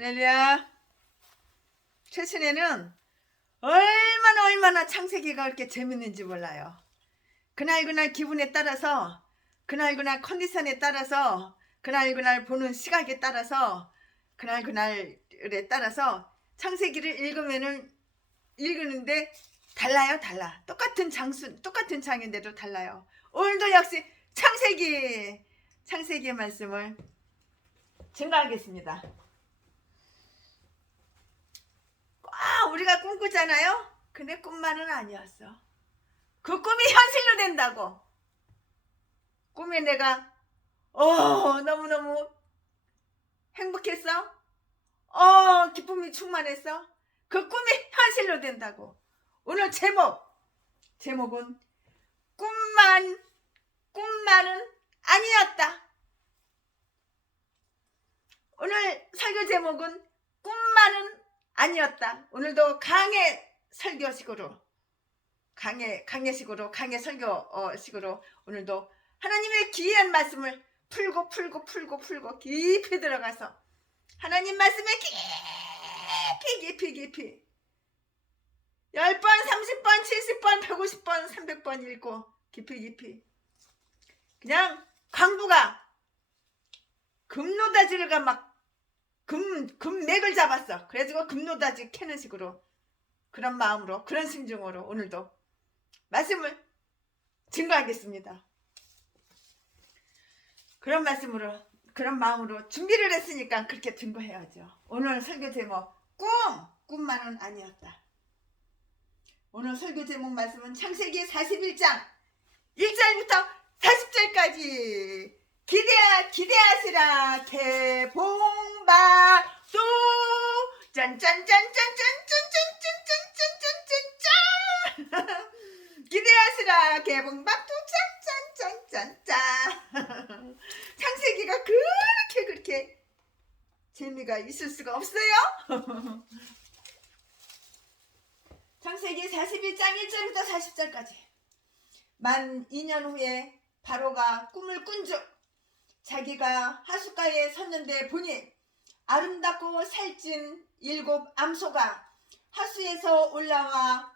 할렐루야. 최근에는 얼마나 창세기가 그렇게 재밌는지 몰라요. 그날 기분에 따라서, 그날 컨디션에 따라서, 그날 보는 시각에 따라서, 그날에 따라서 창세기를 읽으는데 달라. 똑같은 장인데도 달라요. 오늘도 역시 창세기의 말씀을 증거하겠습니다. 우리가 꿈꾸잖아요. 근데 꿈만은 아니었어. 그 꿈이 현실로 된다고. 꿈에 내가 너무너무 행복했어. 기쁨이 충만했어. 그 꿈이 현실로 된다고. 오늘 제목은 꿈만은 아니었다. 오늘 설교 제목은 꿈만은 아니었다. 오늘도 강의 설교식으로 강의 설교식으로 오늘도 하나님의 귀한 말씀을 풀고 깊이 들어가서 하나님 말씀에 깊이 10번, 30번, 70번, 150번, 300번 읽고 깊이 그냥 강부가 금노다지가 막 금맥을 잡았어. 그래가지고 금노다지 캐는 식으로 그런 마음으로 그런 심정으로 오늘도 말씀을 증거하겠습니다. 그런 마음으로 준비를 했으니까 그렇게 증거해야죠. 오늘 설교 제목 꿈만은 아니었다. 오늘 설교 제목 말씀은 창세기 41장 1절부터 40절까지 기대하시라 개봉박두 짠짠짠짠짠짠짠짠짠짠짠 기대하시라 개봉박두 짠짠짠짠짠 창세기가 그렇게 재미가 있을 수가 없어요. 창세기 41장 1절부터 40절까지 만 2년 후에 바로가 꿈을 꾼즉 자기가 하숫가에 섰는데 보니 아름답고 살찐 7 암소가 하수에서 올라와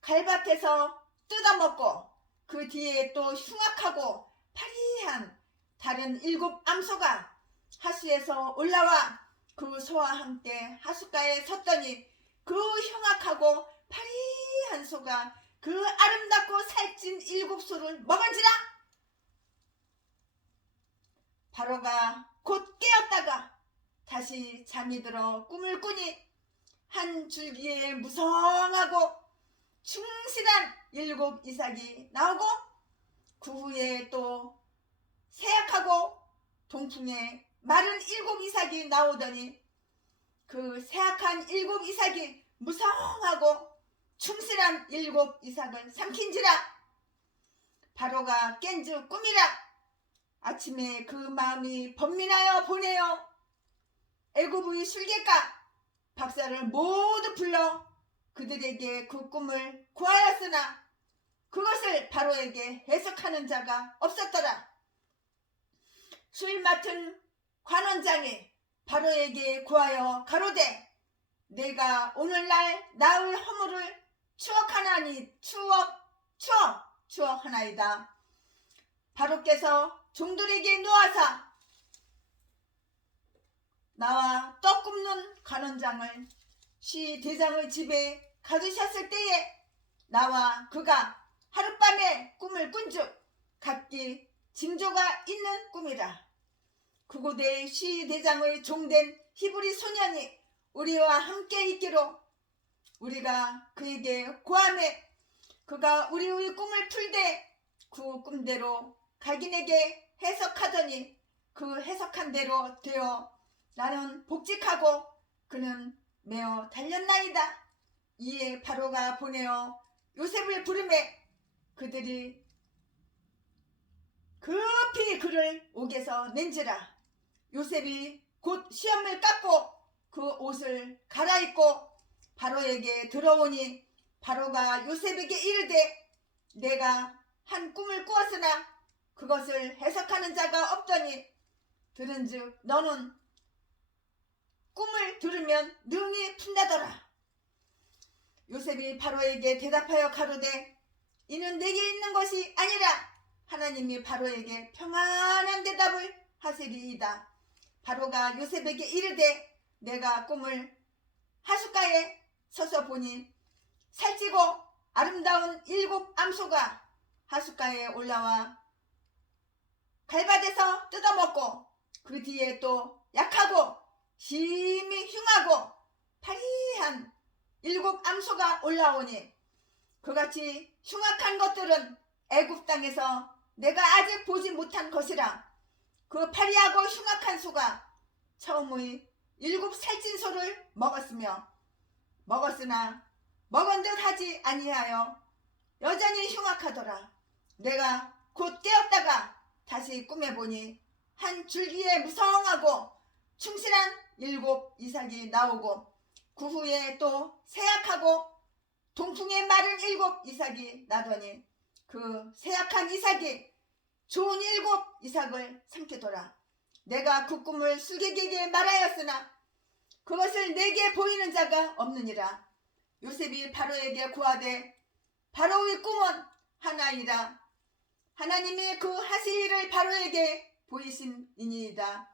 갈밭에서 뜯어먹고 그 뒤에 또 흉악하고 파리한 다른 7 암소가 하수에서 올라와 그 소와 함께 하숫가에 섰더니 그 흉악하고 파리한 소가 그 아름답고 살찐 7 소를 먹은지라. 바로가 곧 깨었다가 다시 잠이 들어 꿈을 꾸니 한 줄기에 무성하고 충실한 7 이삭이 나오고 그 후에 또 세약하고 동풍에 마른 7 이삭이 나오더니 그 세약한 7 이삭이 무성하고 충실한 7 이삭을 삼킨지라. 바로가 깬즉 꿈이라. 아침에 그 마음이 번민하여 보내어 애굽의 술객과 박사를 모두 불러 그들에게 그 꿈을 구하였으나 그것을 바로에게 해석하는 자가 없었더라. 술 맡은 관원장이 바로에게 구하여 가로되 내가 오늘날 나의 허물을 추억하나이다. 바로께서 종들에게 놓아사 나와 떡 굽는 관원장을 시대장의 집에 가두셨을 때에 나와 그가 하룻밤에 꿈을 꾼즉 각기 징조가 있는 꿈이라. 그곳에 시대장의 종된 히브리 소년이 우리와 함께 있기로 우리가 그에게 고하매 그가 우리의 꿈을 풀되 그 꿈대로 각인에게 해석하더니 그 해석한 대로 되어 나는 복직하고 그는 매어 달렸나이다. 이에 바로가 보내어 요셉을 부르매 그들이 급히 그를 옥에서 낸지라. 요셉이 곧 수염을 깎고 그 옷을 갈아입고 바로에게 들어오니 바로가 요셉에게 이르되 내가 한 꿈을 꾸었으나 그것을 해석하는 자가 없더니 들은즉 너는 꿈을 들으면 능히 푼다더라. 요셉이 바로에게 대답하여 가로되 이는 내게 있는 것이 아니라 하나님이 바로에게 평안한 대답을 하시리이다. 바로가 요셉에게 이르되 내가 꿈을 하숫가에 서서 보니 살찌고 아름다운 7 암소가 하숫가에 올라와 갈밭에서 뜯어먹고 그 뒤에 또 약하고 심히 흉하고 파리한 7 암소가 올라오니 그같이 흉악한 것들은 애굽 땅에서 내가 아직 보지 못한 것이라. 그 파리하고 흉악한 소가 처음의 7 살찐 소를 먹었으나 먹은 듯 하지 아니하여 여전히 흉악하더라. 내가 곧 깨었다가 다시 꿈에 보니 한 줄기에 무성하고 충실한 7 이삭이 나오고 그 후에 또 새약하고 동풍에 마른 7 이삭이 나더니 그 새약한 이삭이 좋은 7 이삭을 삼키더라. 내가 그 꿈을 술객에게 말하였으나 그것을 내게 보이는 자가 없느니라. 요셉이 바로에게 구하되 바로의 꿈은 하나이라. 하나님이 그 하실 일을 바로에게 보이심이니이다.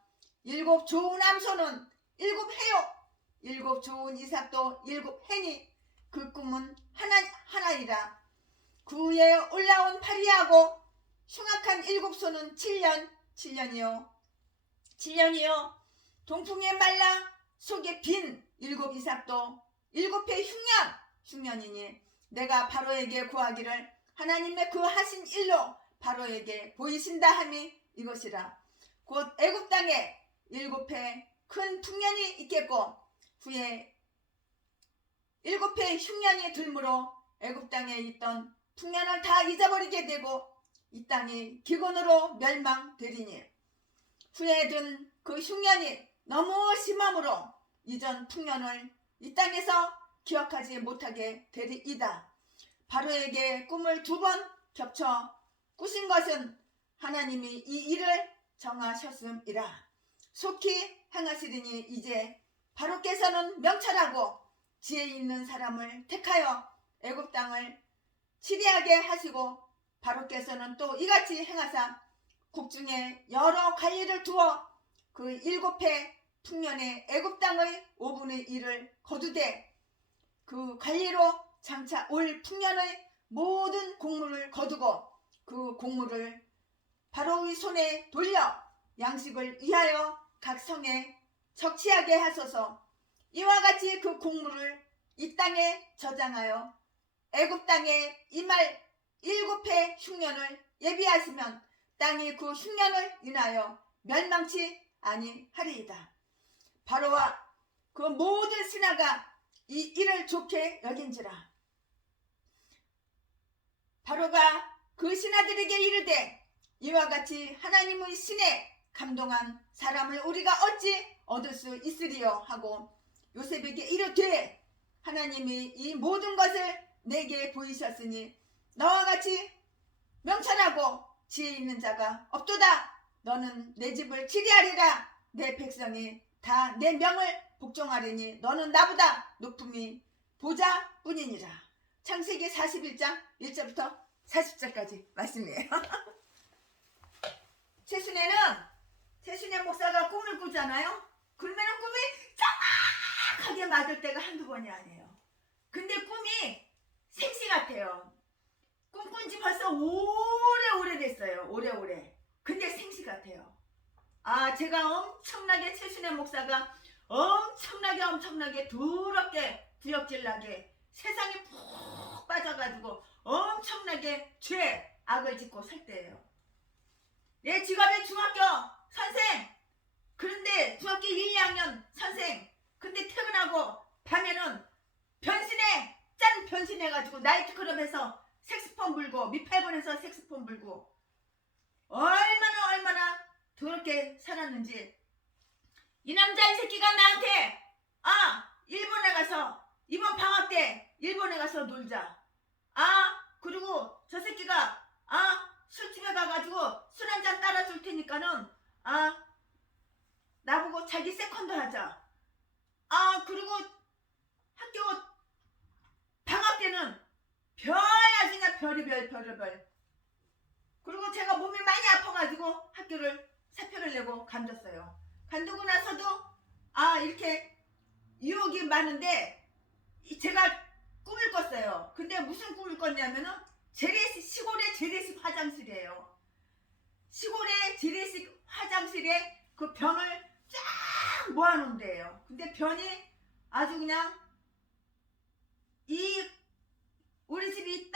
7 좋은 암소는 7 해요. 7 좋은 이삭도 7 해니 그 꿈은 하나이라. 그 후에 올라온 파리하고 흉악한 7 소는 7년이요 동풍에 말라 속에 빈 7 이삭도 7해 흉년이니 내가 바로에게 구하기를 하나님의 그 하신 일로 바로에게 보이신다 함이 이것이라. 곧 애굽 땅에 7해 큰 풍년이 있겠고 후에 7해 흉년이 들므로 애굽 땅에 있던 풍년을 다 잊어버리게 되고 이 땅이 기근으로 멸망되리니 후에 든 그 흉년이 너무 심함으로 이전 풍년을 이 땅에서 기억하지 못하게 되리이다. 바로에게 꿈을 2번 겹쳐 꾸신 것은 하나님이 이 일을 정하셨음이라. 속히 행하시리니 이제 바로께서는 명철하고 지혜 있는 사람을 택하여 애굽 땅을 치리하게 하시고 바로께서는 또 이같이 행하사 국중에 여러 관리를 두어 그 7해 풍년에 애굽 땅의 5분의 1을 거두되 그 관리로 장차 올 풍년의 모든 곡물을 거두고 그 곡물을 바로의 손에 돌려 양식을 위하여 각 성에 적치하게 하소서. 이와 같이 그 곡물을 이 땅에 저장하여 애굽 땅에 이말 7해 흉년을 예비하시면 땅이 그 흉년을 인하여 멸망치 아니하리이다. 바로와 그 모든 신하가 이 일을 좋게 여긴지라. 바로가 그 신하들에게 이르되 이와 같이 하나님의 신에 감동한 사람을 우리가 어찌 얻을 수 있으리요 하고 요셉에게 이르되 하나님이 이 모든 것을 내게 보이셨으니 너와 같이 명철하고 지혜 있는 자가 없도다. 너는 내 집을 치리하리라. 내 백성이 다 내 명을 복종하리니 너는 나보다 높음이 보좌뿐이니라. 창세기 41장 1절부터 40절까지 말씀이에요. 최순애 목사가 꿈을 꾸잖아요. 그러면 꿈이 정확하게 맞을 때가 한두 번이 아니에요. 근데 꿈이 생시 같아요. 꿈꾼 지 벌써 오래 됐어요. 오래. 근데 생시 같아요. 제가 엄청나게 최순애 목사가 엄청나게 더럽게 구역질나게 세상에 푹 빠져가지고 엄청나게 악을 짓고 살 때예요. 내 직업에 중학교 선생, 그런데 중학교 1, 2학년 선생, 근데 퇴근하고 밤에는 변신해가지고 나이트클럽에서 색스폰 불고 밑팔번에서 색스폰 불고 얼마나 더럽게 살았는지. 이 남자 이 새끼가 나한테 일본에 가서 이번 방학 때 일본에 가서 놀자. 그리고 저 새끼가 술집에 가가지고 술 한잔 따라줄 테니까는 나보고 자기 세컨드 하자. 그리고 학교 방학 때는 별이 그냥 별이별. 그리고 제가 몸이 많이 아파가지고 학교를 사표를 내고 간뒀어요. 간두고 나서도 이렇게 유혹이 많은데 제가 꿈을 꿨어요. 근데 무슨 꿈을 꿨냐면은 시골의 재래식 화장실이에요. 시골의 재래식 화장실에 그 변을 쫙 모아놓은 데예요. 근데 변이 아주 그냥 우리 집이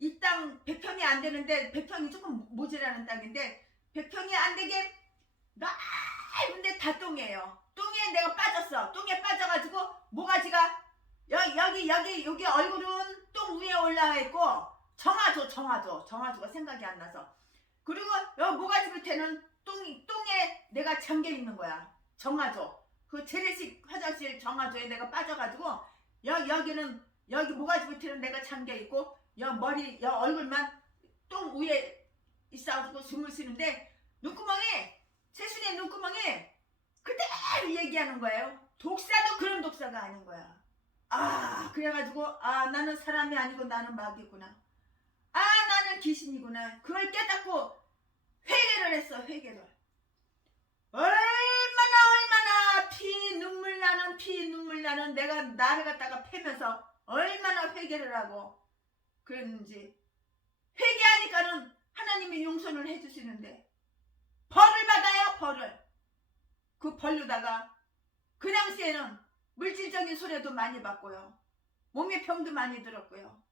이 땅 100평이 안 되는데 100평이 조금 모자라는 땅인데 100평이 안 되게 넓은데 다 똥이에요. 똥에 내가 빠졌어. 똥에 빠져가지고 모가지가 여기 얼굴은 똥 위에 올라와 있고 정화조가 생각이 안 나서 그리고 여기 모가지 밑에는 똥에 내가 잠겨 있는 거야. 정화조 그 재래식 화장실 정화조에 내가 빠져가지고 여기 모가지 밑에는 내가 잠겨 있고 머리 얼굴만 똥 위에 있어가지고 숨을 쉬는데 최순의 눈구멍에 그대로 얘기하는 거예요. 독사도 그런 독사가 아닌 거야. 그래가지고 나는 사람이 아니고 나는 마귀구나. 나는 귀신이구나. 그걸 깨닫고 회개를 했어. 회개를. 얼마나 피 눈물 나는 내가 나를 갖다가 패면서 얼마나 회개를 하고 그랬는지. 회개하니까는 하나님이 용서를 해주시는데 벌을 받아요. 벌을. 그 벌로다가 그 당시에는 물질적인 소리도 많이 받고요. 몸에 병도 많이 들었고요.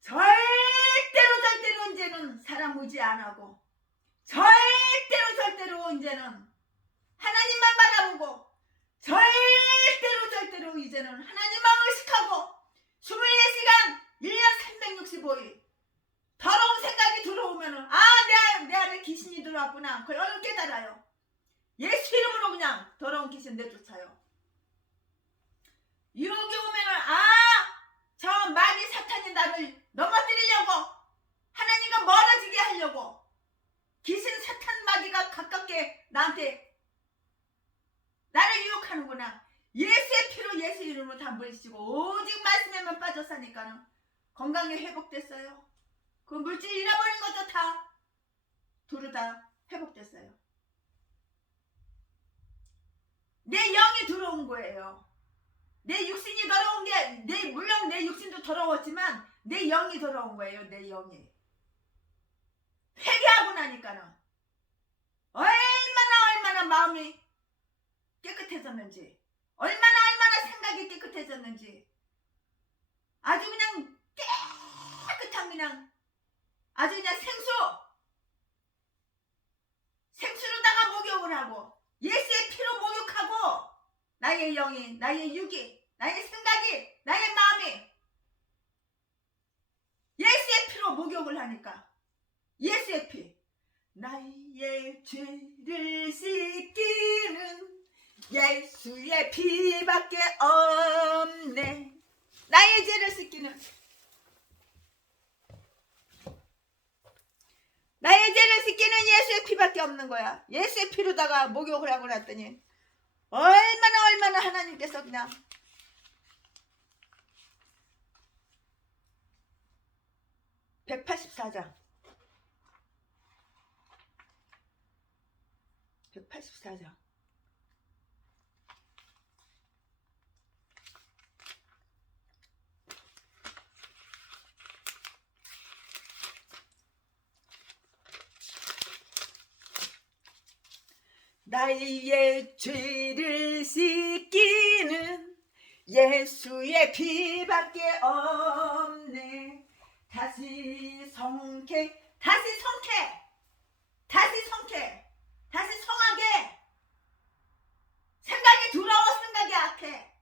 절대로 이제는 사람 의지 안 하고 절대로 이제는 하나님만 바라보고 절대로 이제는 하나님만 의식하고 24시간 1년 365일 더러운 생각이 들어오면은 내 안에 귀신이 들어왔구나. 그걸 얼른 깨달아요. 예수 이름으로 그냥 더러운 귀신 내쫓아요. 이렇게 오면은 저 마귀 사탄이 나를 넘어뜨리려고 하나님과 멀어지게 하려고 귀신 사탄 마귀가 가깝게 나한테 나를 유혹하는구나. 예수의 피로 예수 이름으로 다 물리치고 오직 말씀에만 빠져 사니까는 건강이 회복됐어요. 그 물질 잃어버린 것도 다 두루 다 회복됐어요. 내 영이 들어온 거예요. 내 육신이 더러운 게 물론 내 육신도 더러웠지만 내 영이 더러운 거예요. 내 영이. 회개하고 나니까는 얼마나 마음이 깨끗해졌는지 얼마나 생각이 깨끗해졌는지 아주 그냥 깨끗한 그냥 아주 그냥 생수로다가 목욕을 하고 예수의 피로 목욕하고 나의 영이 나의 육이 나의 생각이 나의 마음이 예수의 피로 목욕을 하니까 예수의 피 나의 죄를 씻기는 예수의 피밖에 없네. 나의 죄를 씻기는 예수의 피밖에 없는 거야. 예수의 피로다가 목욕을 하고 났더니 얼마나 하나님께서 그냥 (184장) 나의 죄를 씻기는 예수의 피밖에 없네. 다시 성케 다시 성하게. 생각이 더러워. 생각이 악해.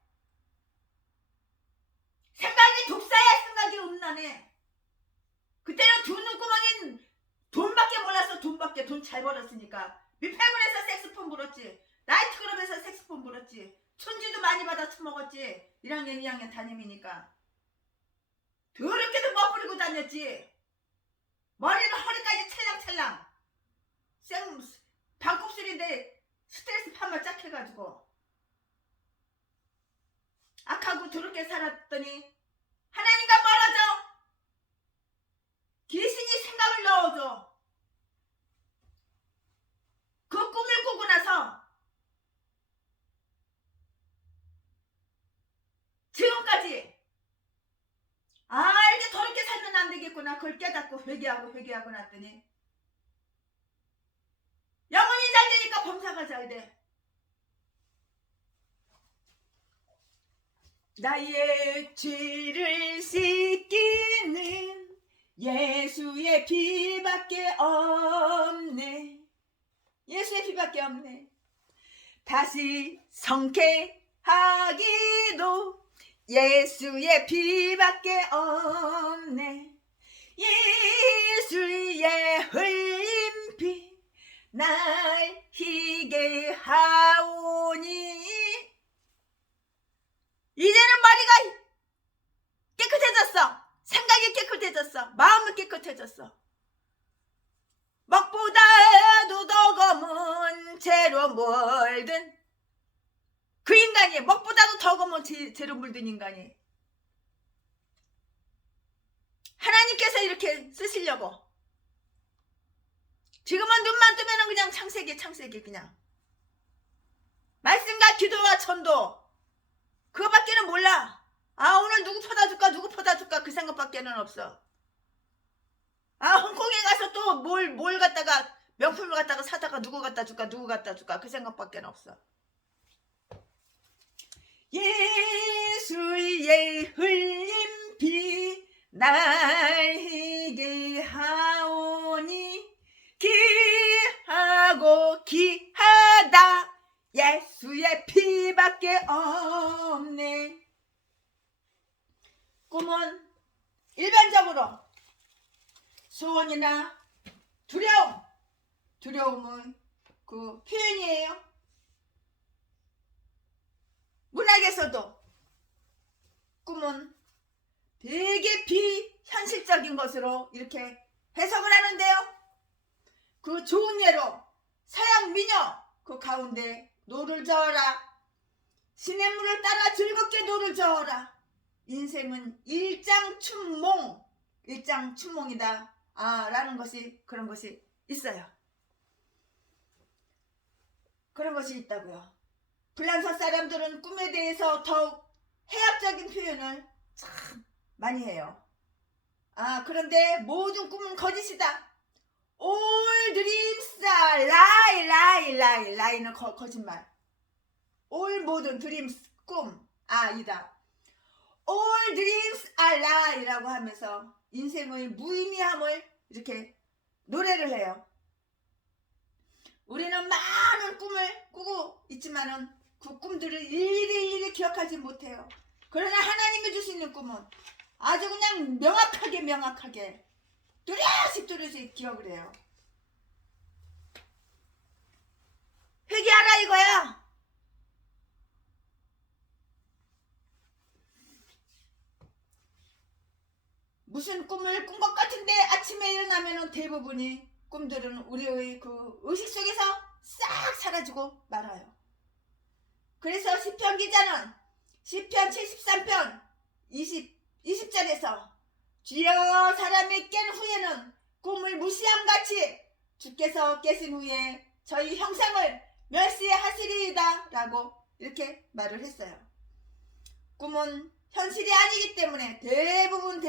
생각이 독사야. 생각이 음란해. 그때는 두 눈구멍인 돈밖에 몰라서 돈 잘 벌었으니까 미팔군에서 색스폰 불었지. 나이트클럽에서 색스폰 불었지. 촌지도 많이 받아 처먹었지. 1학년 2학년 담임이니까 더럽게도 멋부리고 다녔지. 머리는 허리까지 찰랑찰랑. 방국술인데 스트레스 파면 얼마나 짝해가지고 악하고 더럽게 살았더니 하나님과 멀어져. 귀신이 생각을 넣어줘. 그 꿈을 꾸고 나서 지금까지 이렇게 더럽게 살면 안 되겠구나. 그걸 깨닫고 회개하고 났더니 영혼이 잘 되니까 범사가 잘 돼. 나의 죄를 씻기는 예수의 피밖에 없네. 예수의 피밖에 없네. 다시 성쾌하기도 예수의 피밖에 없네. 예수의 흘린 피 날 희게 하오니. 이제는 머리가 깨끗해졌어. 생각이 깨끗해졌어. 마음이 깨끗해졌어. 먹보다도 더 검은 채로 물든 그 인간이, 먹보다도 더 검은 채로 물든 인간이 하나님께서 이렇게 쓰시려고. 지금은 눈만 뜨면 그냥 창세기 그냥 말씀과 기도와 전도 그거밖에는 몰라. 오늘 누구 퍼다 줄까 그 생각밖에는 없어. 홍콩에 가서 또 뭘 갖다가 명품을 갖다가 사다가 누구 갖다 줄까 그 생각밖에는 없어. 예수의 흘린 피 날 희게 하오니 귀하고 귀하다 예수의 피밖에 없네. 꿈은 일반적으로 소원이나 두려움은 그 표현이에요. 문학에서도 꿈은 되게 비현실적인 것으로 이렇게 해석을 하는데요. 그 좋은 예로 서양 미녀 그 가운데 노를 저어라. 시냇물을 따라 즐겁게 노를 저어라. 인생은 일장춘몽이다. 라는 것이, 그런 것이 있어요. 그런 것이 있다고요. 불란서 사람들은 꿈에 대해서 더욱 해학적인 표현을 참 많이 해요. 그런데 모든 꿈은 거짓이다. All dreams are lie. lie는 거짓말. All 모든 dreams, 꿈, 이다. All dreams are lie라고 하면서 인생의 무의미함을 이렇게 노래를 해요. 우리는 많은 꿈을 꾸고 있지만은 그 꿈들을 일일이 기억하지 못해요. 그러나 하나님이 주시는 꿈은 아주 그냥 명확하게 뚜렷이 기억을 해요. 회개하라 이거야. 무슨 꿈을 꾼 것 같은데 아침에 일어나면은 대부분이 꿈들은 우리의 그 의식 속에서 싹 사라지고 말아요. 그래서 시편 기자는 시편 73편 20절에서 주여 사람이 깬 후에는 꿈을 무시함같이 주께서 깨신 후에 저희 형상을 멸시하시리이다 라고 이렇게 말을 했어요. 꿈은 현실이 아니기 때문에 대부분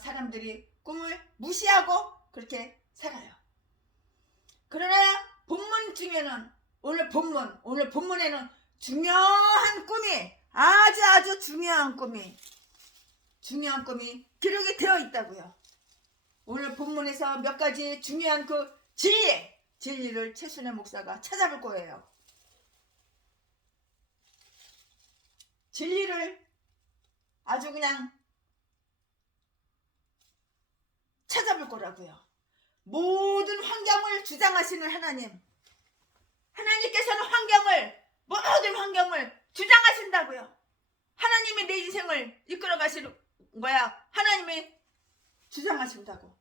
사람들이 꿈을 무시하고 그렇게 살아요. 그러나 본문 중에는 오늘 본문에는 중요한 꿈이 아주 중요한 꿈이 기록이 되어 있다고요. 오늘 본문에서 몇 가지 중요한 그 진리를 최순애 목사가 찾아볼 거예요. 진리를 아주 그냥 찾아볼 거라고요. 모든 환경을 주장하시는 하나님께서는 모든 환경을 주장하신다고요. 하나님이 내 인생을 이끌어 가시는 거야. 하나님이 주장하신다고.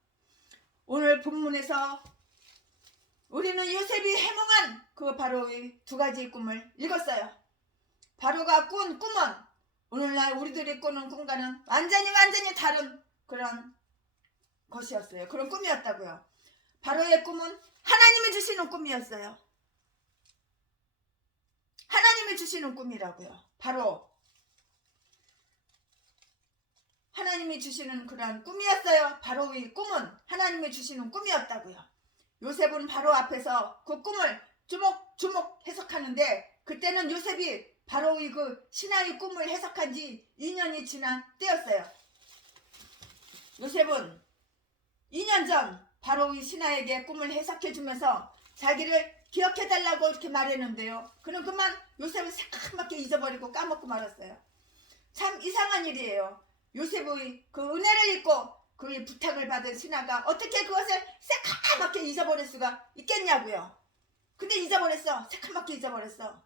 오늘 본문에서 우리는 요셉이 해몽한 그 바로의 두 가지 꿈을 읽었어요. 바로가 꾼 꿈은 오늘날 우리들이 꾸는 꿈과는 완전히 다른 그런 것이었어요. 그런 꿈이었다고요. 바로의 꿈은 하나님이 주시는 꿈이었어요. 하나님이 주시는 꿈이라고요. 바로 하나님이 주시는 그런 꿈이었어요. 바로의 꿈은 하나님이 주시는 꿈이었다고요. 요셉은 바로 앞에서 그 꿈을 주목주목 해석하는데, 그때는 요셉이 바로의 그 신하의 꿈을 해석한 지 2년이 지난 때였어요. 요셉은 2년 전 바로의 신하에게 꿈을 해석해 주면서 자기를 기억해달라고 이렇게 말했는데요. 그는 그만 요셉을 새까맣게 잊어버리고 까먹고 말았어요. 참 이상한 일이에요. 요셉의 그 은혜를 잊고 그의 부탁을 받은 신하가 어떻게 그것을 새까맣게 잊어버릴 수가 있겠냐고요. 근데 잊어버렸어. 새까맣게 잊어버렸어.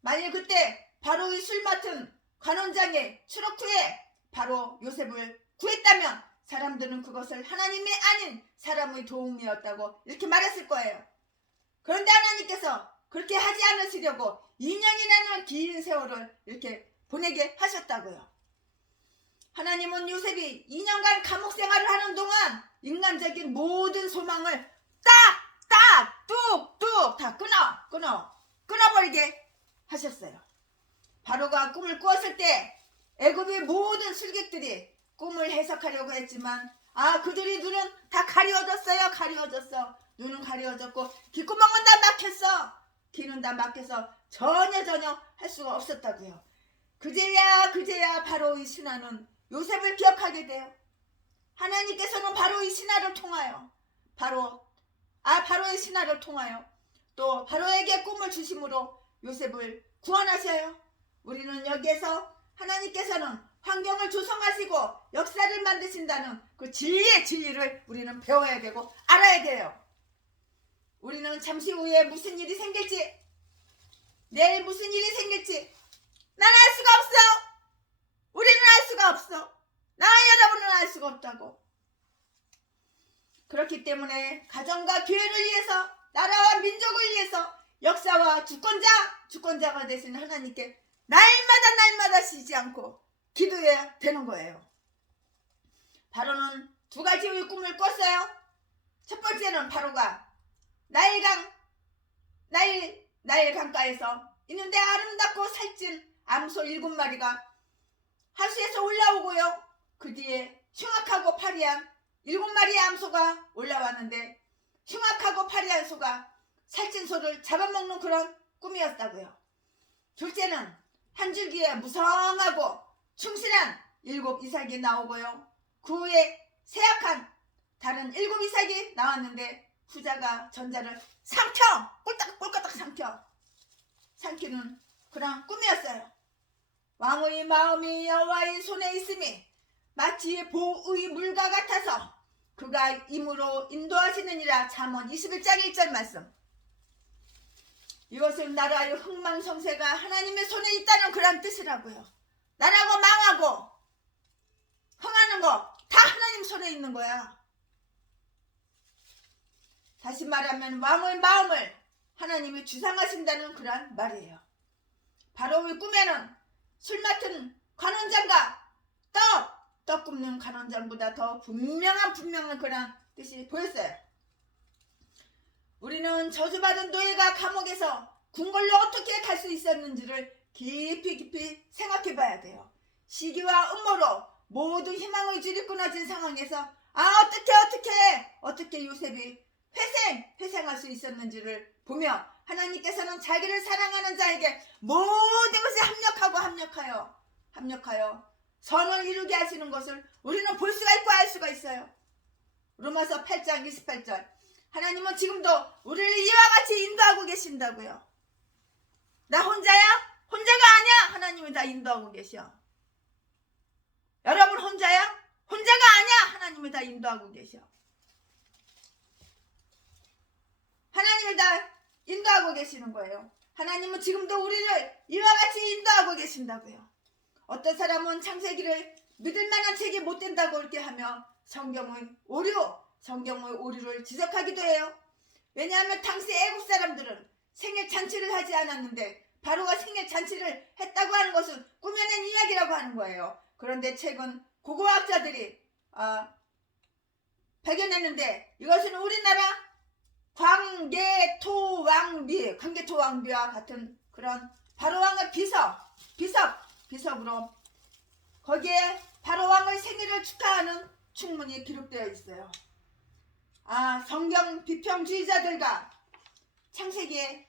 만일 그때 바로의 술 맡은 관원장의 추록 후에 바로 요셉을 구했다면 사람들은 그것을 하나님이 아닌 사람의 도움이었다고 이렇게 말했을 거예요. 그런데 하나님께서 그렇게 하지 않으시려고 2년이라는 긴 세월을 이렇게 보내게 하셨다고요. 하나님은 요셉이 2년간 감옥 생활을 하는 동안 인간적인 모든 소망을 뚝뚝 다 끊어버리게 하셨어요. 바로가 꿈을 꾸었을 때 애굽의 모든 술객들이 꿈을 해석하려고 했지만 그들이 눈은 다 가려졌어. 눈은 가려졌고 귓구멍은 다 막혔어. 귀는 다 막혀서 전혀 할 수가 없었다고요. 그제야 바로의 신하는 요셉을 기억하게 돼요. 하나님께서는 바로의 신하를 통하여 바로의 신하를 통하여 또 바로에게 꿈을 주심으로 요셉을 구원하셔요. 우리는 여기에서 하나님께서는 환경을 조성하시고 역사를 만드신다는 그 진리를 우리는 배워야 되고 알아야 돼요. 우리는 잠시 후에 무슨 일이 생길지, 내일 무슨 일이 생길지 난 알 수가 없어. 우리는 알 수가 없어. 나와 여러분은 알 수가 없다고. 그렇기 때문에 가정과 교회를 위해서, 나라와 민족을 위해서 역사와 주권자가 되신 하나님께 날마다 쉬지 않고 기도해야 되는 거예요. 바로는 두 가지의 꿈을 꿨어요. 첫 번째는 바로가 나일 강가에서 있는데 아름답고 살찐 암소 7마리가 하수에서 올라오고요. 그 뒤에 흉악하고 파리한 7마리의 암소가 올라왔는데 흉악하고 파리한 소가 살찐 소를 잡아먹는 그런 꿈이었다고요. 둘째는 한 줄기에 무성하고 충실한 7 이삭이 나오고요. 그 후에 쇠약한 다른 7 이삭이 나왔는데 후자가 전자를 꼴깍꼴깍 삼키는 그런 꿈이었어요. 왕의 마음이 여호와의 손에 있음이 마치 보의 물과 같아서 그가 임으로 인도하시느니라. 잠언 21장 1절 말씀. 이것은 나라의 흥망성쇠가 하나님의 손에 있다는 그런 뜻이라고요. 나라고 망하고 흥하는 거 다 하나님 손에 있는 거야. 다시 말하면 왕의 마음을 하나님이 주상하신다는 그런 말이에요. 바로의 꿈에는 술 맡은 관원장과 떡 굽는 관원장보다 더 분명한 그런 뜻이 보였어요. 우리는 저주받은 노예가 감옥에서 궁궐로 어떻게 갈 수 있었는지를 깊이 생각해 봐야 돼요. 시기와 음모로 모든 희망의 줄이 끊어진 상황에서 어떻게 요셉이 회생할 수 있었는지를 보며 하나님께서는 자기를 사랑하는 자에게 모든 것이 합력하여 선을 이루게 하시는 것을 우리는 볼 수가 있고 알 수가 있어요. 로마서 8장 28절. 하나님은 지금도 우리를 이와 같이 인도하고 계신다고요. 나 혼자야? 혼자가 아니야. 하나님이 다 인도하고 계셔. 여러분 혼자야? 혼자가 아니야. 하나님이 다 인도하고 계셔. 하나님이 다 인도하고 계시는 거예요. 하나님은 지금도 우리를 이와 같이 인도하고 계신다고요. 어떤 사람은 창세기를 믿을 만한 책이 못 된다고 이렇게 하며 성경의 오류를 지적하기도 해요. 왜냐하면 당시 애국 사람들은 생일 잔치를 하지 않았는데 바로가 생일 잔치를 했다고 하는 것은 꾸며낸 이야기라고 하는 거예요. 그런데 최근 고고학자들이 발견했는데 이것은 우리나라 광개토왕비와 같은 그런 바로왕의 비석으로 거기에 바로왕의 생일을 축하하는 충문이 기록되어 있어요. 성경 비평주의자들과 창세기의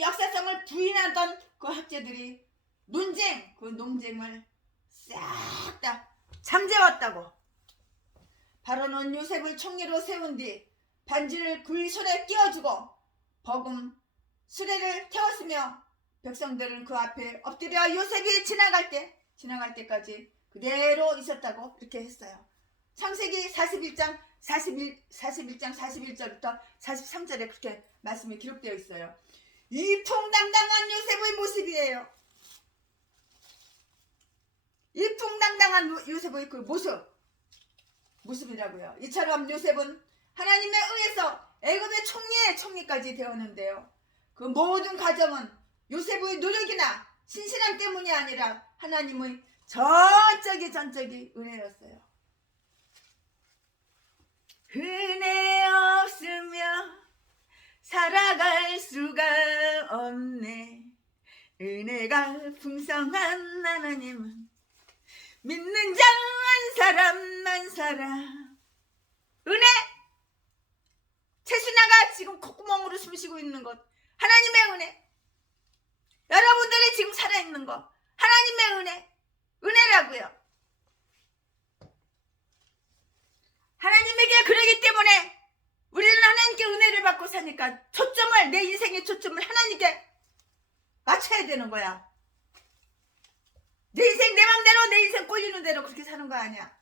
역사성을 부인하던 그 학자들이 논쟁을 싹 다 잠재웠다고. 바로는 요셉을 총리로 세운 뒤 반지를 그의 손에 끼워주고 버금 수레를 태웠으며 백성들은 그 앞에 엎드려 요셉이 지나갈 때까지 그대로 있었다고 이렇게 했어요. 창세기 41장 41절부터 43절에 그렇게 말씀이 기록되어 있어요. 이풍당당한 요셉의 모습이에요. 이풍당당한 요셉의 그 모습이라고요. 이처럼 요셉은 하나님에 의해서 애굽의 총리까지 되었는데요. 그 모든 과정은 요셉의 노력이나 신실함 때문이 아니라 하나님의 전적이 은혜였어요. 은혜 없으며 살아갈 수가 없네. 은혜가 풍성한 하나님은 믿는 자 한 사람만 살아. 은혜! 최순아가 지금 콧구멍으로 숨쉬고 있는 것 하나님의 은혜. 여러분들이 지금 살아있는 것 하나님의 은혜라고요. 하나님에게 그러기 때문에 우리는 하나님께 은혜를 받고 사니까 내 인생의 초점을 하나님께 맞춰야 되는 거야. 내 인생 내 맘대로 내 인생 꼴리는 대로 그렇게 사는 거 아니야.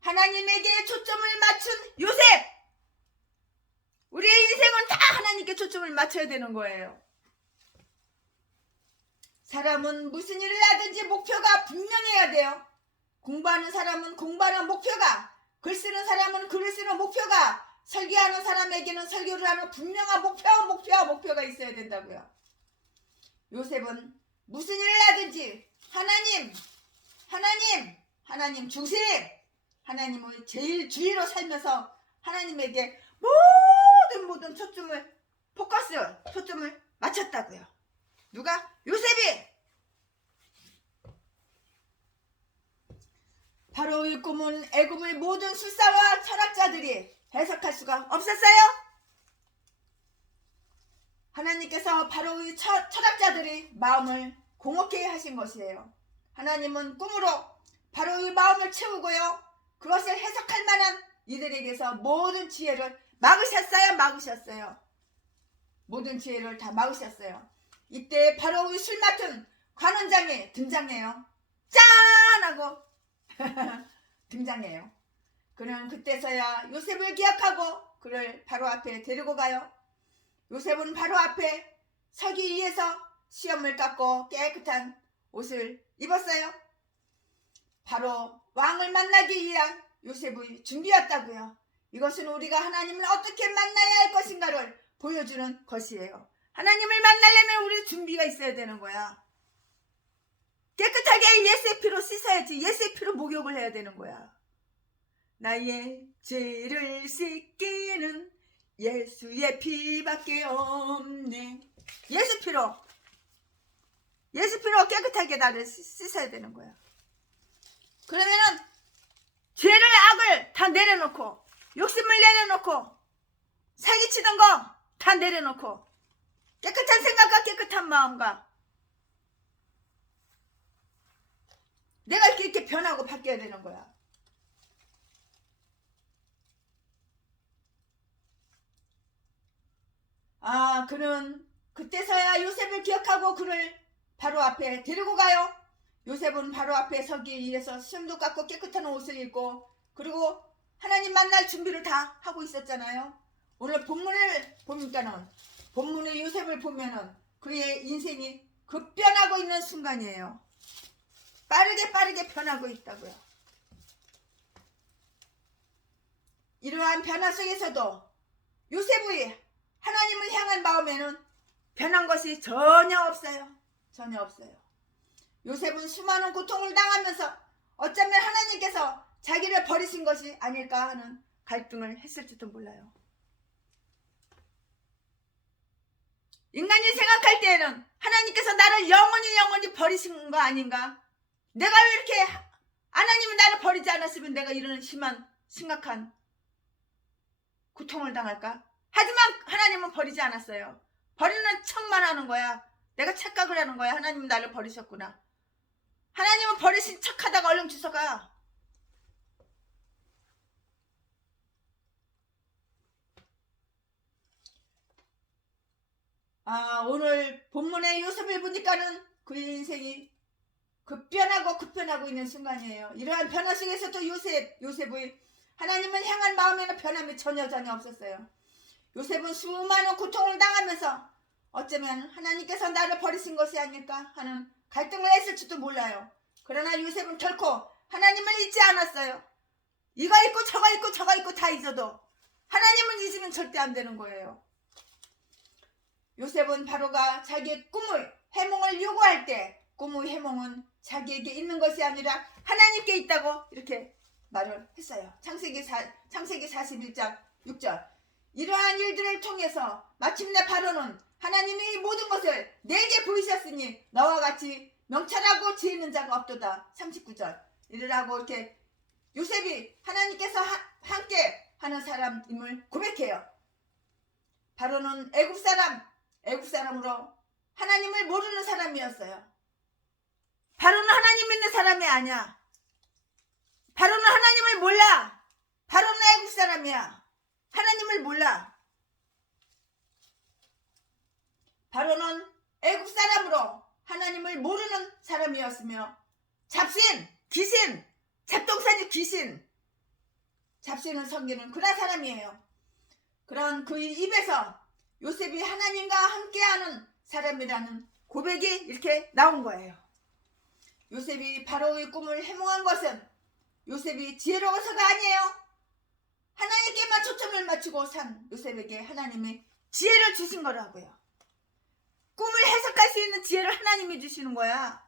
하나님에게 초점을 맞춘 요셉. 우리의 인생은 다 하나님께 초점을 맞춰야 되는 거예요. 사람은 무슨 일을 하든지 목표가 분명해야 돼요. 공부하는 사람은 공부하는 목표가, 글 쓰는 사람은 글을 쓰는 목표가, 설교하는 사람에게는 설교를 하는 분명한 목표가 있어야 된다고요. 요셉은 무슨 일을 하든지 하나님 중심, 하나님의 제일 주위로 살면서 하나님에게 모든 초점을 맞췄다고요. 누가? 요셉이. 바로의 꿈은 애굽의 모든 술사와 철학자들이 해석할 수가 없었어요. 하나님께서 바로의 철학자들의 마음을 공허케 하신 것이에요. 하나님은 꿈으로 바로의 마음을 채우고요, 그것을 해석할 만한 이들에게서 모든 지혜를 막으셨어요. 모든 지혜를 다 막으셨어요. 이때 바로의 술 맡은 관원장이 등장해요. 짠! 하고 등장해요. 그는 그때서야 요셉을 기억하고 그를 바로 앞에 데리고 가요. 요셉은 바로 앞에 서기 위해서 수염을 깎고 깨끗한 옷을 입었어요. 바로 왕을 만나기 위한 요셉의 준비였다고요. 이것은 우리가 하나님을 어떻게 만나야 할 것인가를 보여주는 것이에요. 하나님을 만나려면 우리 준비가 있어야 되는 거야. 깨끗하게 예수의 피로 씻어야지. 예수의 피로 목욕을 해야 되는 거야. 나의 죄를 씻기는 예수의 피밖에 없네. 예수 피로 깨끗하게 나를 씻어야 되는 거야. 그러면은 죄를, 악을 다 내려놓고, 욕심을 내려놓고, 사기치는 거 다 내려놓고, 깨끗한 생각과 깨끗한 마음과 내가 이렇게 변하고 바뀌어야 되는 거야. 그는 그때서야 요셉을 기억하고 그를 바로 앞에 데리고 가요. 요셉은 바로 앞에 서기 위해서 수염도 깎고 깨끗한 옷을 입고, 그리고 하나님 만날 준비를 다 하고 있었잖아요. 오늘 본문을 보니까는, 본문의 요셉을 보면은 그의 인생이 급변하고 있는 순간이에요. 빠르게 변하고 있다고요. 이러한 변화 속에서도 요셉의 하나님을 향한 마음에는 변한 것이 전혀 없어요. 전혀 없어요. 요셉은 수많은 고통을 당하면서 어쩌면 하나님께서 자기를 버리신 것이 아닐까 하는 갈등을 했을지도 몰라요. 인간이 생각할 때에는 하나님께서 나를 영원히 버리신 거 아닌가? 내가 왜 이렇게 하나님이 나를 버리지 않았으면 내가 이런 심각한 고통을 당할까? 하지만 하나님은 버리지 않았어요. 버리는 척만 하는 거야. 내가 착각을 하는 거야. 하나님은 나를 버리셨구나. 하나님은 버리신 척하다가 얼른 주워가. 오늘 본문의 요셉을 보니까는 그의 인생이 급변하고 있는 순간이에요. 이러한 변화 속에서도 요셉의 하나님을 향한 마음에는 변함이 전혀 없었어요. 요셉은 수많은 고통을 당하면서 어쩌면 하나님께서 나를 버리신 것이 아닐까 하는 갈등을 했을지도 몰라요. 그러나 요셉은 결코 하나님을 잊지 않았어요. 이거 있고 저거 있고 다 잊어도 하나님은 잊으면 절대 안 되는 거예요. 요셉은 바로가 자기의 꿈을 해몽을 요구할 때 꿈의 해몽은 자기에게 있는 것이 아니라 하나님께 있다고 이렇게 말을 했어요. 창세기 41장 6절. 이러한 일들을 통해서 마침내 바로는 하나님이 모든 것을 내게 보이셨으니 너와 같이 명철하고 지혜 있는 자가 없도다. 39절. 이러라고 이렇게 요셉이 하나님께서 함께 하는 사람임을 고백해요. 바로는 애굽 사람으로 하나님을 모르는 사람이었어요. 바로는 하나님 믿는 사람이 아니야. 바로는 하나님을 몰라. 바로는 애굽 사람이야. 하나님을 몰라. 바로는 애굽 사람으로 하나님을 모르는 사람이었으며 잡신, 귀신, 잡동사니 귀신, 잡신을 섬기는 그런 사람이에요. 그런 그의 입에서 요셉이 하나님과 함께하는 사람이라는 고백이 이렇게 나온 거예요. 요셉이 바로의 꿈을 해몽한 것은 요셉이 지혜로워서가 아니에요. 하나님께만 초점을 맞추고 산 요셉에게 하나님이 지혜를 주신 거라고요. 꿈을 해석할 수 있는 지혜를 하나님이 주시는 거야.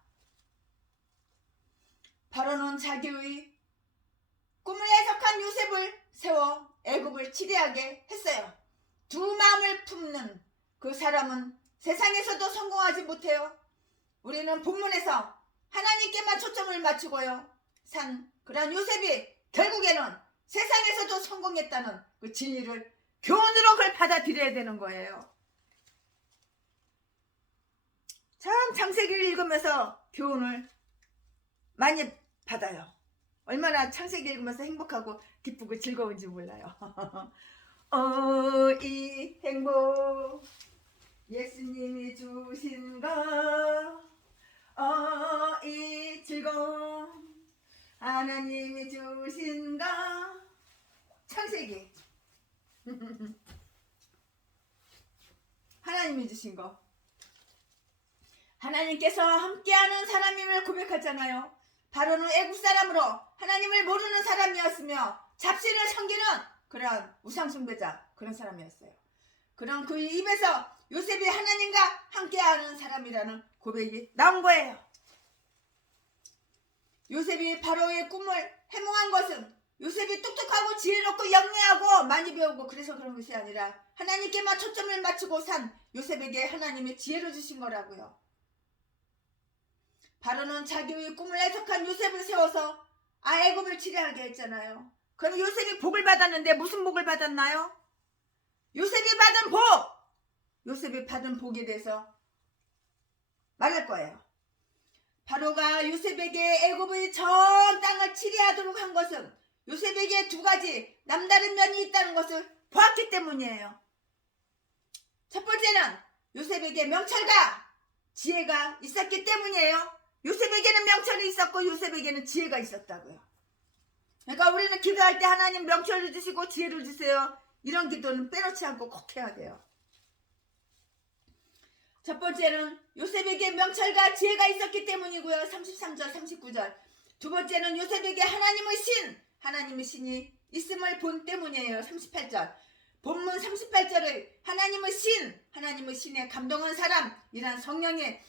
바로는 자기의 꿈을 해석한 요셉을 세워 애굽을 치리하게 했어요. 두 마음을 품는 그 사람은 세상에서도 성공하지 못해요. 우리는 본문에서 하나님께만 초점을 맞추고요 산 그런 요셉이 결국에는 세상에서도 성공했다는 그 진리를 교훈으로 그걸 받아들여야 되는 거예요. 참 창세기를 읽으면서 교훈을 많이 받아요. 얼마나 창세기 읽으면서 행복하고 기쁘고 즐거운지 몰라요. 이 행복 예수님이 주신 것, 이 즐거움 하나님이 주신 것. 창세기 하나님이 주신 거. 하나님께서 함께하는 사람임을 고백하잖아요. 바로는 애굽 사람으로 하나님을 모르는 사람이었으며 잡신을 섬기는 그런 우상숭배자 그런 사람이었어요. 그런 그의 입에서 요셉이 하나님과 함께하는 사람이라는 고백이 나온 거예요. 요셉이 바로의 꿈을 해몽한 것은 요셉이 똑똑하고 지혜롭고 영리하고 많이 배우고 그래서 그런 것이 아니라 하나님께만 초점을 맞추고 산 요셉에게 하나님이 지혜를 주신 거라고요. 바로는 자기의 꿈을 해석한 요셉을 세워서 애굽을 치리하게 했잖아요. 그럼 요셉이 복을 받았는데 무슨 복을 받았나요? 요셉이 받은 복! 요셉이 받은 복에 대해서 말할 거예요. 바로가 요셉에게 애굽의 전 땅을 치리하도록 한 것은 요셉에게 두 가지 남다른 면이 있다는 것을 보았기 때문이에요. 첫 번째는 요셉에게 명철과 지혜가 있었기 때문이에요. 요셉에게는 명철이 있었고 요셉에게는 지혜가 있었다고요. 그러니까 우리는 기도할 때 하나님 명철을 주시고 지혜를 주세요. 이런 기도는 빼놓지 않고 꼭 해야 돼요. 첫 번째는 요셉에게 명철과 지혜가 있었기 때문이고요. 33절 39절. 두 번째는 요셉에게 하나님의 신이 있음을 본 때문이에요. 38절. 본문 38절을 하나님의 신, 하나님의 신에 감동한 사람이란 성령의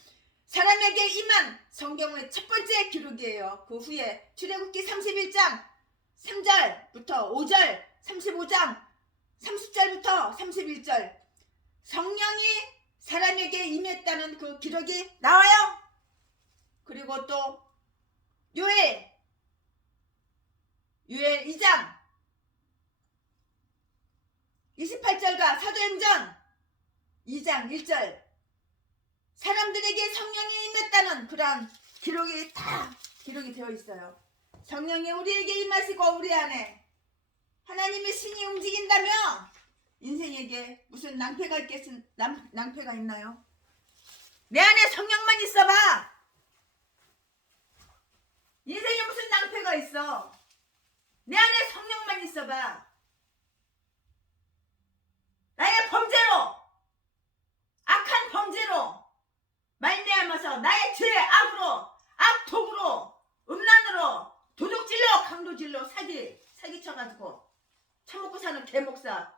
사람에게 임한 성경의 첫 번째 기록이에요. 그 후에 출애굽기 31장 3절부터 5절, 35장 30절부터 31절 성령이 사람에게 임했다는 그 기록이 나와요. 그리고 또 요엘 2장 28절과 사도행전 2장 1절 사람들에게 성령이 임했다는 그런 기록이 다 기록이 되어 있어요. 성령이 우리에게 임하시고 우리 안에 하나님의 신이 움직인다면 인생에게 무슨 낭패가 낭패가 있나요? 내 안에 성령만 있어봐. 인생에 무슨 낭패가 있어? 내 안에 성령만 있어봐. 나의 범죄로, 악한 범죄로 말미암아서 나의 죄, 악으로, 악독으로, 음란으로, 도둑질로, 강도질로 사기 쳐가지고 처먹고 사는 개목사,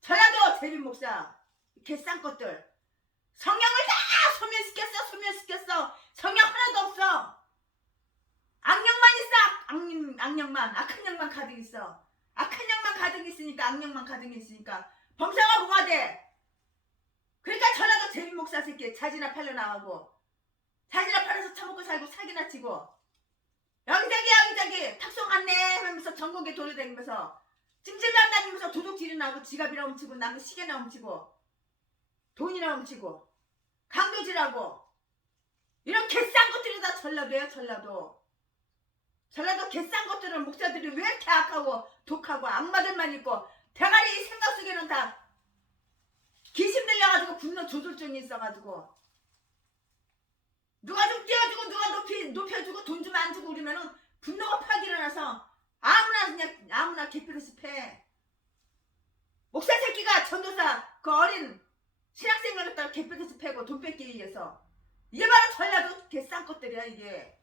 전라도 제비목사, 개쌍것들 성령을 다 소멸시켰어. 성령 하나도 없어. 악령만 있어. 악령만, 악한 영만 가득 있어. 악한 영만 가득 있으니까, 악령만 가득 있으니까 범사가 뭐가 돼? 그러니까 전라도 제비목사 새끼 자지나 팔려 나가고 자지나 팔아서 처먹고 살고 사기나 치고 여기저기 탁송 갔네 하면서 전국에 돌아다니면서 찜질만 다니면서 도둑질이나 하고 지갑이나 훔치고 남의 시계나 훔치고 돈이나 훔치고 강도질하고 이런 개싼 것들이 다 전라도예요. 전라도 개싼 것들은 목사들이 왜 이렇게 악하고 독하고 악마들만 있고 대가리 생각 속에는 다 귀신 들려가지고 분노 조절증이 있어가지고 누가 좀 띄워주고 누가 높여주고 돈 좀 안 주고 그러면은 분노가 팍 일어나서 아무나 개피듯이 패. 목사 새끼가 전도사 그 어린 신학생을 갖다가 개피듯이 패고 돈 뺏기 위해서 이게 바로 전라도 개싼 것들이야. 이게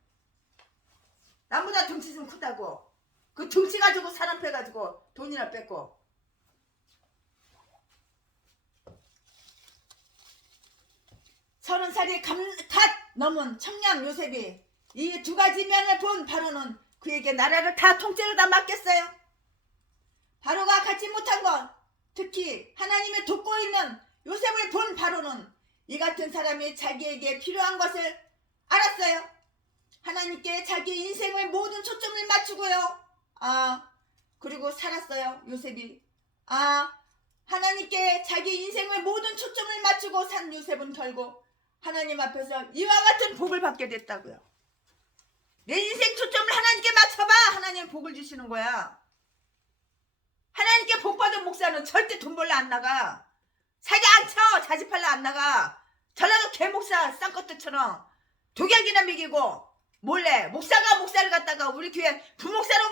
남보다 덩치 좀 크다고 그 덩치 가지고 사람 패가지고 돈이나 뺏고 30살이 갓 넘은 청년 요셉이 이 두 가지 면을 본 바로는 그에게 나라를 다 통째로 다 맡겼어요. 바로가 갖지 못한 것, 특히 하나님의 돕고 있는 요셉을 본 바로는 이 같은 사람이 자기에게 필요한 것을 알았어요. 하나님께 자기 인생의 모든 초점을 맞추고요. 그리고 살았어요. 요셉이. 하나님께 자기 인생의 모든 초점을 맞추고 산 요셉은 결국 하나님 앞에서 이와 같은 복을 받게 됐다고요. 내 인생 초점을 하나님께 맞춰봐. 하나님 복을 주시는 거야. 하나님께 복 받은 목사는 절대 돈 벌러 안 나가. 사기 안 쳐. 자지팔러 안 나가. 전라도 개목사 쌍것들처럼 독약이나 먹이고 몰래 목사가 목사를 갖다가 우리 교회 부목사로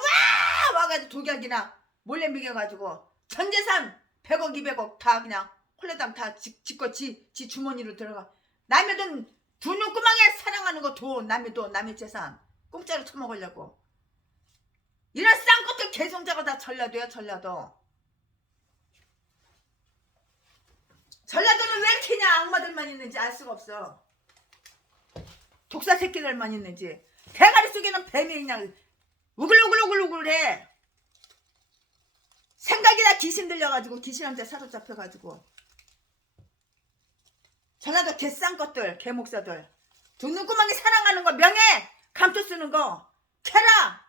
와가지고 독약이나 몰래 먹여가지고 전 재산 100억 200억 다 그냥 홀레당 다 지껏 지 주머니로 들어가. 남의 돈 두 눈구멍에 사랑하는 거 돈, 남의 돈, 남의 재산 공짜로 처먹으려고. 이런 쌍것들 개성자가 다 전라도야. 전라도는 왜 이렇게 악마들만 있는지 알 수가 없어. 독사 새끼들만 있는지. 대가리 속에는 뱀이 그냥 우글우글해. 생각이 다 귀신 들려가지고 귀신한테 사로잡혀가지고. 전라도 개싼 것들, 개목사들. 두 눈구멍이 사랑하는 거, 명예, 감투 쓰는 거, 캐라.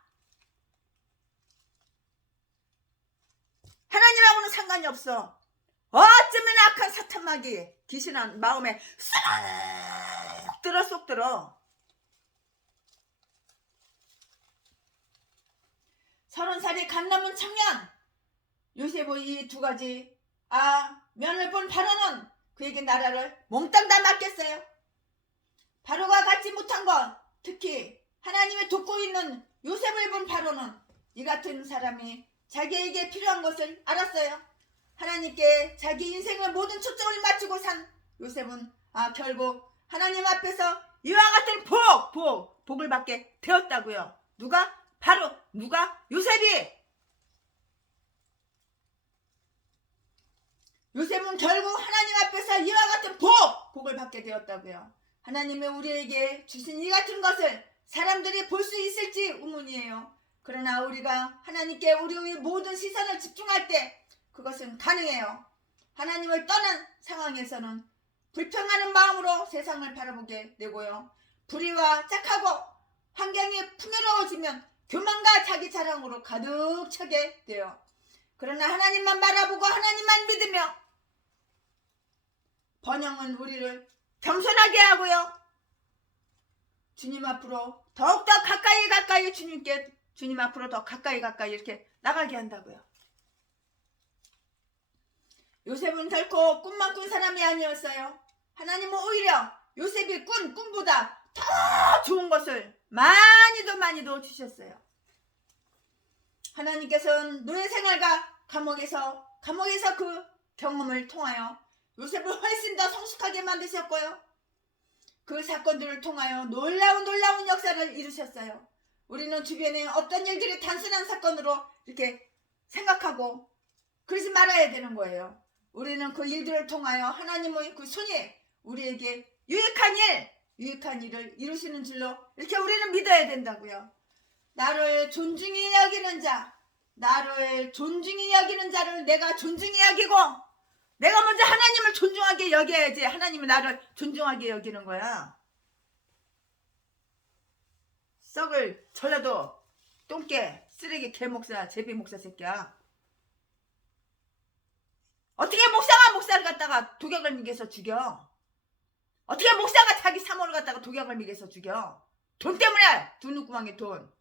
하나님하고는 상관이 없어. 어쩌면 악한 사탄마귀, 귀신한 마음에 쏙 들어. 30살이 갓 넘은 청년 요셉의 이 두 가지 면을 본 바로는 그에게 나라를 몽땅 다 맡겼어요. 바로가 갖지 못한 것, 특히 하나님의 돕고 있는 요셉을 본 바로는 이 같은 사람이 자기에게 필요한 것을 알았어요. 하나님께 자기 인생의 모든 초점을 맞추고 산 요셉은 결국 하나님 앞에서 이와 같은 복을 받게 되었다고요. 누가? 바로 누가? 요셉이. 요셉은 결국 하나님 앞에서 이와 같은 복을 받게 되었다고요. 하나님이 우리에게 주신 이 같은 것을 사람들이 볼 수 있을지 의문이에요. 그러나 우리가 하나님께 우리의 모든 시선을 집중할 때 그것은 가능해요. 하나님을 떠난 상황에서는 불평하는 마음으로 세상을 바라보게 되고요. 불의와 착하고 환경이 풍요로워지면 교만과 자기 자랑으로 가득 차게 돼요. 그러나 하나님만 바라보고 하나님만 믿으며 번영은 우리를 겸손하게 하고요. 주님 앞으로 더욱더 가까이 주님 앞으로 더 가까이 이렇게 나가게 한다고요. 요셉은 결코 꿈만 꾼 사람이 아니었어요. 하나님은 오히려 요셉이 꾼 꿈보다 더 좋은 것을 많이도 주셨어요. 하나님께서는 노예 생활과 감옥에서 그 경험을 통하여 요셉을 훨씬 더 성숙하게 만드셨고요. 그 사건들을 통하여 놀라운 역사를 이루셨어요. 우리는 주변에 어떤 일들이 단순한 사건으로 이렇게 생각하고 그러지 말아야 되는 거예요. 우리는 그 일들을 통하여 하나님의 그 손이 우리에게 유익한 일을 이루시는 줄로 이렇게 우리는 믿어야 된다고요. 나를 존중히 여기는 자를 내가 존중히 여기고 내가 먼저 하나님을 존중하게 여겨야지 하나님이 나를 존중하게 여기는 거야. 썩을 전라도 똥개 쓰레기 개목사 제비목사 새끼야. 어떻게 목사가 목사를 갖다가 독약을 먹여서 죽여? 어떻게 목사가 자기 사모를 갖다가 독약을 먹여서 죽여? 돈 때문에 두 눈구멍에 돈.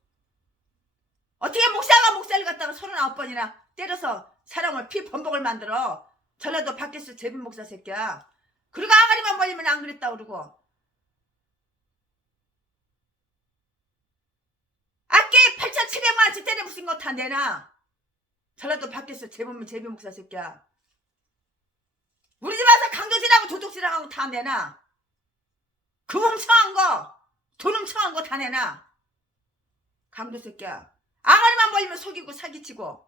어떻게 목사가 목사를 갖다가 39번이나 때려서 사람을 피 범벅을 만들어? 전라도 밖에서 제비목사 새끼야. 그리고 아가리만 벌리면 안 그랬다 그러고. 악기 8,700만원치 때려 부순 거 다 내놔. 전라도 밖에서 제비목사 새끼야. 우리 집 와서 강도질하고 도둑질하고 다 내놔. 금 훔쳐간 거, 돈 훔쳐간 거 다 내놔. 강도 새끼야. 아가리만 벌리면 속이고 사기치고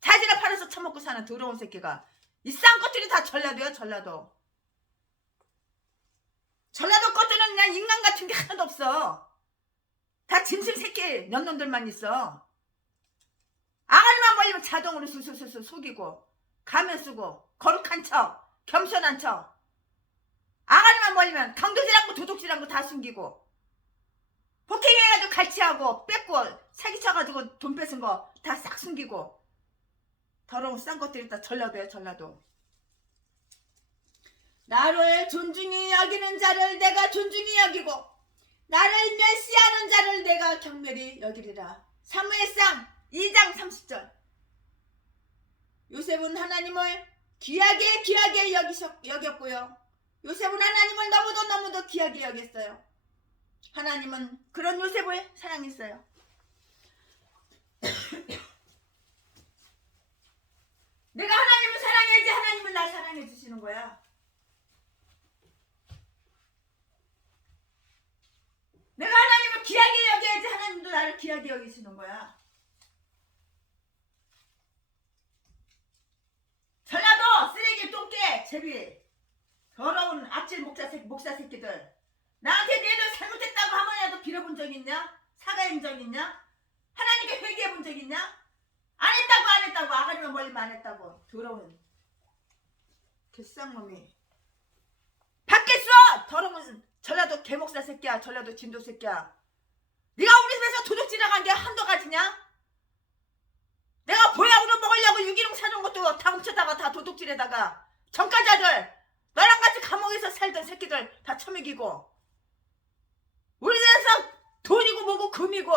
자지를 팔아서 처먹고 사는 더러운 새끼가 이 쌍것들이 다 전라도야. 전라도 것들은 그냥 인간 같은 게 하나도 없어. 다 짐승 새끼 년놈들만 있어. 아가리만 벌리면 자동으로 술술술 속이고 가면 쓰고 거룩한 척 겸손한 척. 아가리만 벌리면 강도질하고 도둑질하고 다 숨기고 폭행해가지고 갈취하고 뺏고 사기쳐가지고 돈 뺏은 거 다 싹 숨기고 더러운 싼 것들이 다 전라도야. 전라도. 나를 존중히 여기는 자를 내가 존중히 여기고 나를 멸시하는 자를 내가 경멸히 여기리라. 사무엘상 2장 30절. 요셉은 하나님을 귀하게 여겼고요. 요셉은 하나님을 너무도 귀하게 여겼어요. 하나님은 그런 요셉을 사랑했어요. 내가 하나님을 사랑해야지 하나님은 날 사랑해 주시는 거야. 내가 하나님을 귀하게 여겨야지 하나님도 나를 귀하게 여기시는 거야. 전라도 쓰레기 똥개 제비 더러운 악질 목사 새끼들. 나한테 내를 잘못했다고 한 번이라도 빌어본 적 있냐? 사과한 적 있냐? 하나님께 회개해본 적 있냐? 안 했다고 아가리만 벌리면 안 했다고. 더러운 개쌍놈이 밖에 써. 더러운 전라도 개목사 새끼야. 전라도 진도 새끼야. 네가 우리 집에서 도둑질하는 게 한두 가지냐? 내가 보약으로 먹으려고 유기농 사준 것도 다 훔쳐다가 다 도둑질에다가 전과자들 너랑 같이 감옥에서 살던 새끼들 다 처먹이고 우리 집에서 돈이고 뭐고 금이고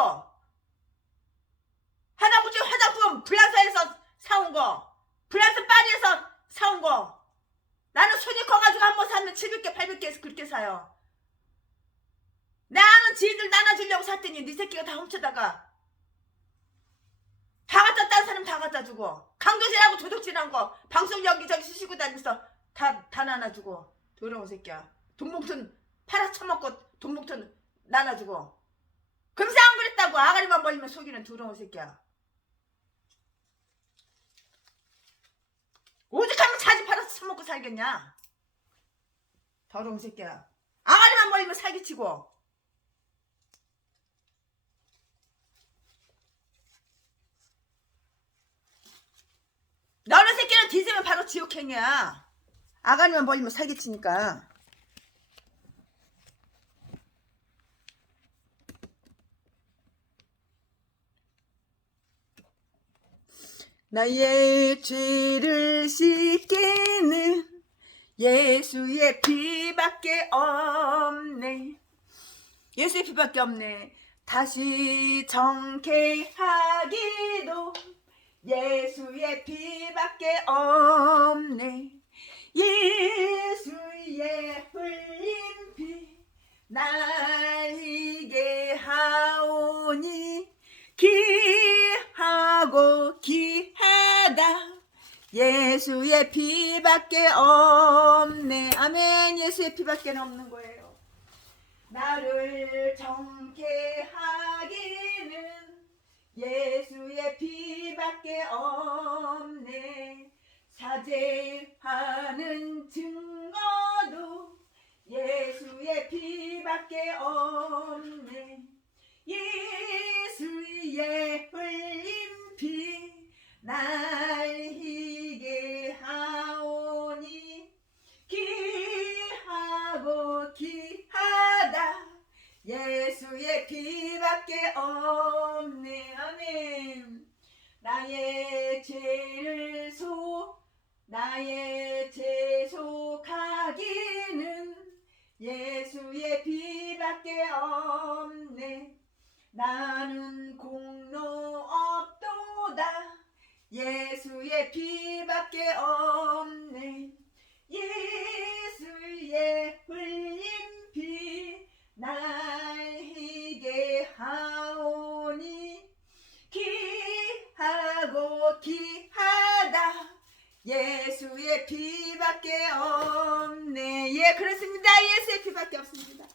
하나무지 화장품 불란서에서 사온 거 불란서 파리에서 사온 거 나는 손이 커가지고 한 번 사면 700개 800개에서 그렇게 사요. 내 아는 지인들 나눠주려고 샀더니 네 새끼가 다 훔쳐다가 다 갖다 딴 사람 다 갖다 주고 강도질하고 도둑질한 거 방송 여기저기 쑤시고 다니면서 다 나눠주고 더러운 새끼야. 돈봉투 팔아쳐먹고 돈봉투 나눠주고 금세 안 그랬다고 아가리만 벌리면 속이는 더러운 새끼야. 오죽하면 처먹고 살겠냐? 더러운 새끼야. 아가리만 벌리면 사기치고. 너는 새끼는 뒤지면 바로 지옥행이야. 아가리만 벌리면 사기치니까. 나의 죄를 씻기는 예수의 피밖에 없네. 예수의 피밖에 없네. 다시 정케하기도 예수의 피밖에 없네. 예수의 흘린 피 날 희게 하오니 귀하고 귀하다. 예수의 피밖에 없네. 아멘. 예수의 피밖에 없는 거예요. 나를 정케 하기는 예수의 피밖에 없네. 사죄하는 증거도 예수의 피밖에 없네. 예수의 흘린 피 날 희게 하오니 귀하고 귀하다. 예수의 피밖에 없네. 아멘. 나의 죄 속하기는 예수의 피밖에 없네. 나는 공로 없도다. 예수의 피밖에 없네. 예수의 흘린 피 날 희게 하오니 귀하고 귀하다. 예수의 피밖에 없네. 예, 그렇습니다. 예수의 피밖에 없습니다.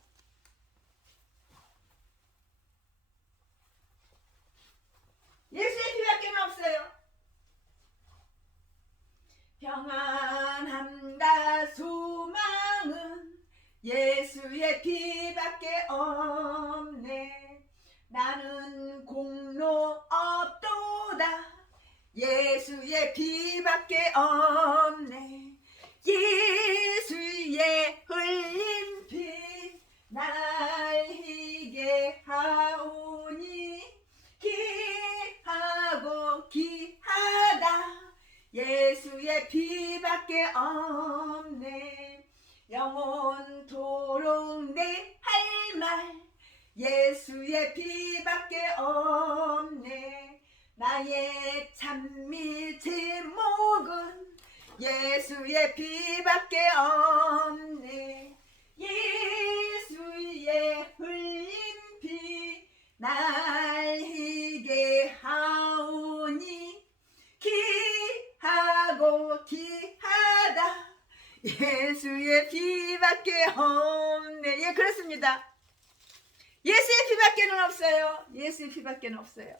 예수의 피밖에 없어요. 평안함과 소망은 예수의 피밖에 없네. 나는 공로 없도다. 예수의 피밖에 없네. 예수의 흘린 피 날 희게 하오니 귀하고 귀하다. 예수의 피밖에 없네. 영원토록 내 할 말 예수의 피밖에 없네. 나의 찬미 제목은 예수의 피밖에 없네. 예수의 흘린 피 날 희게 하오니 귀하고 귀하다. 예수의 피밖에 없네. 예, 그렇습니다. 예수의 피밖에는 없어요. 예수의 피밖에는 없어요.